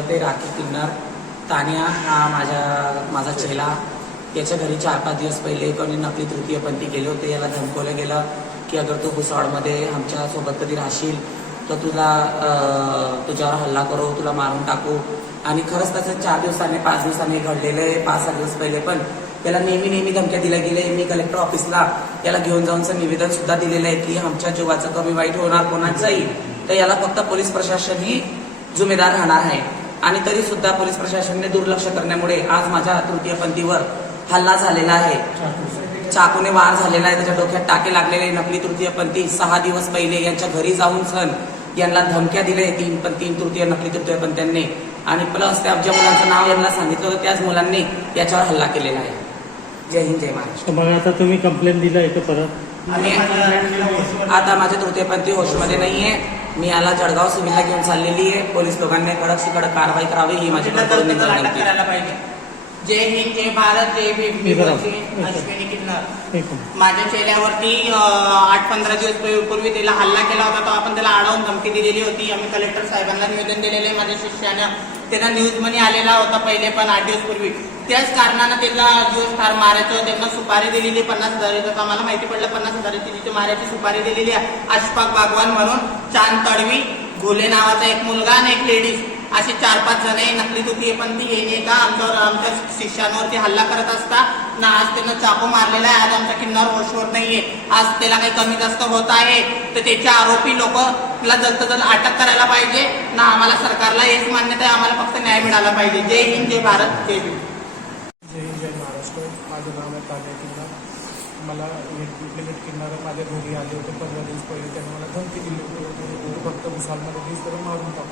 चुलत आहे राखी किन्नर तान्या हा माझा चेला. त्याच्या घरी 4-5 दिवस पहिले कोणी नकली तृतीयपंथी गेले होते. याला धमकवलं गेलं की अगर तू भुसावळमध्ये आमच्यासोबत कधी राहशील तर तुझ्यावर हल्ला करू, तुला मारून टाकू. आणि खरंच तसं 4 दिवसांनी 5 दिवसांनी घडलेलं आहे. 5-6 दिवस पहिले पण त्याला नेहमी धमक्या दिल्या गेल्या. मी कलेक्टर ऑफिसला याला घेऊन जाऊनचं निवेदन सुद्धा दिलेलं आहे की आमच्या जीवाचं कमी वाईट होणार कोणाचंही तर याला फक्त पोलीस प्रशासन ही जुमेदार राहणार आहे. आणि तरी सुद्धा पोलीस प्रशासनाने दुर्लक्ष करण्यामुळे आज माझ्या तृतीयपंथीवर हल्ला झालेला आहे. चाकूने वार झालेला आहे, त्याच्या डोक्यात टाके लागलेले. नकली तृतीयपंथी 6 दिवस पहिले यांच्या घरी जाऊन यांना धमक्या दिले 3 तृतीय नकली तृतीयपंथ्यांनी. आणि प्लस त्या ज्या मुलांचं नाव यांना सांगितलं होतं त्याच मुलांनी याच्यावर हल्ला केलेला आहे. जय हिंद, जय महाराष्ट्र. मग आता तुम्ही कंप्लेंट दिला आहे परत? आणि आता माझे तृतीयपंथी होशमध्ये नाहीये. मी याला जळगाव सिव्हिलला घेऊन चाललेली आहे. पोलीस लोकांनी कडक कारवाई करावी ही माझी विनंती. जय हिंद, जय भारत, जय भीम. अश्विनी किन्नर माझ्या चेहऱ्यावरती 8-15 दिवस पूर्वी त्याला हल्ला केला होता. तो आपण त्याला अडवून धमकी दिलेली होती. आम्ही कलेक्टर साहेबांना निवेदन दिलेले. माझ्या शिष्यानं त्यांना न्यूज मध्ये आलेला होता पहिले पण 8 दिवस पूर्वी. त्याच कारणानं त्यांना दिवस ठार मारायचं. त्यांना सुपारी दिलेली 50,000. आम्हाला माहिती पडलं 50,000ची तिथे मारायची सुपारी दिलेली आहे. अशफाक बागवान म्हणून, चांद तडवी, घोले नावाचा एक मुलगा आणि एक लेडीज असे 4-5 जण नकली तृतीयपंथी येणे का आमच्या शिष्यांवरती हल्ला करत असता ना. आज त्यांना चाकू मारलेला आहे. आज आमच्या किन्नर होशवर नाहीये. आज त्याला काही कमी जास्त होत आहे तर त्याच्या आरोपी लोकला जलद अटक करायला पाहिजे ना. आम्हाला सरकारला हेच मान्यता आहे, आम्हाला फक्त न्याय मिळाला पाहिजे. जय हिंद, जय भारत, जय भीम. जय हिंद, जय महाराष्ट्र. माझं नाव आहे तान्या किन्नर. मला इम्प्लिमेंट किन्नर माझ्या घरी आले होते 15 दिवस पहिले. त्यांनी मला धमकी दिली होती तू फक्त भुसावळमध्ये दिस तर मारून टाक.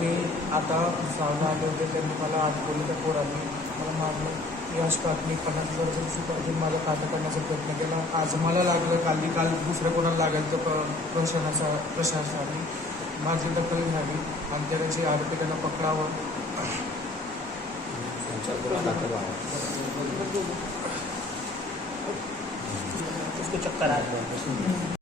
मी आता भुसावळला आले होते. त्यांनी मला अडकवलं. त्या पोरांनी मला मारलं. याच मी 50,000 सुपारी माझा खाता करण्याचा प्रयत्न केला. आज मला लागलं, काल दुसऱ्या कोणाला लागेल तर प्रशासनाने माझी दखल घ्यावी आणि त्याची आरोपी त्यांना पकडावं. उसको चक्कर आ